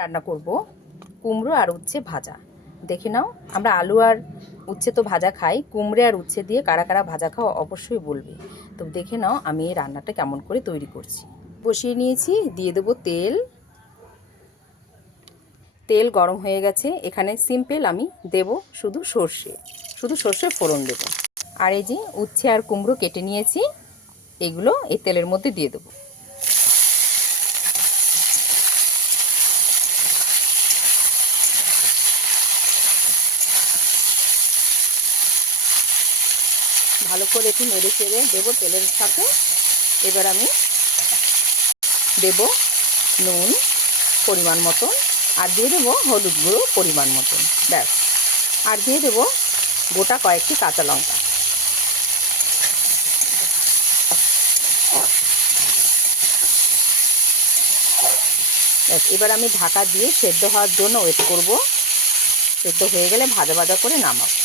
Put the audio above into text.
রান্না করব কুমড়ো আর উচ্ছে ভাজা। দেখে নাও, আমরা আলু আর উচ্ছে তো ভাজা খাই, কুমড়ো আর উচ্ছে দিয়ে কারা কারা ভাজা খাও অবশ্যই বলবে। তো দেখে নাও আমি এই রান্নাটা কেমন করে তৈরি করছি। বসিয়ে নিয়েছি, দিয়ে দেবো তেল। তেল গরম হয়ে গেছে, এখানে সিম্পল আমি দেব শুধু সর্ষে ফোড়ন দেব। আর এই যে উচ্ছে আর কুমড়ো কেটে নিয়েছি, এগুলো এই তেলের মধ্যে দিয়ে দেবো। ভালো করে একটু নেড়ে চেড়ে দেবো তেলের সাথে। এবার আমি দেব নুন পরিমাণ মতন, আর দিয়ে দেবো হলুদ গুঁড়ো পরিমাণ মতন, ব্যাস। আর দিয়ে দেবো গোটা কয়েকটি কাঁচা লঙ্কা। ব্যাস, এবার আমি ঢাকা দিয়ে সেদ্ধ হওয়ার জন্য ওয়েট করব। সেদ্ধ হয়ে গেলে ভাজা ভাজা করে নামাবো।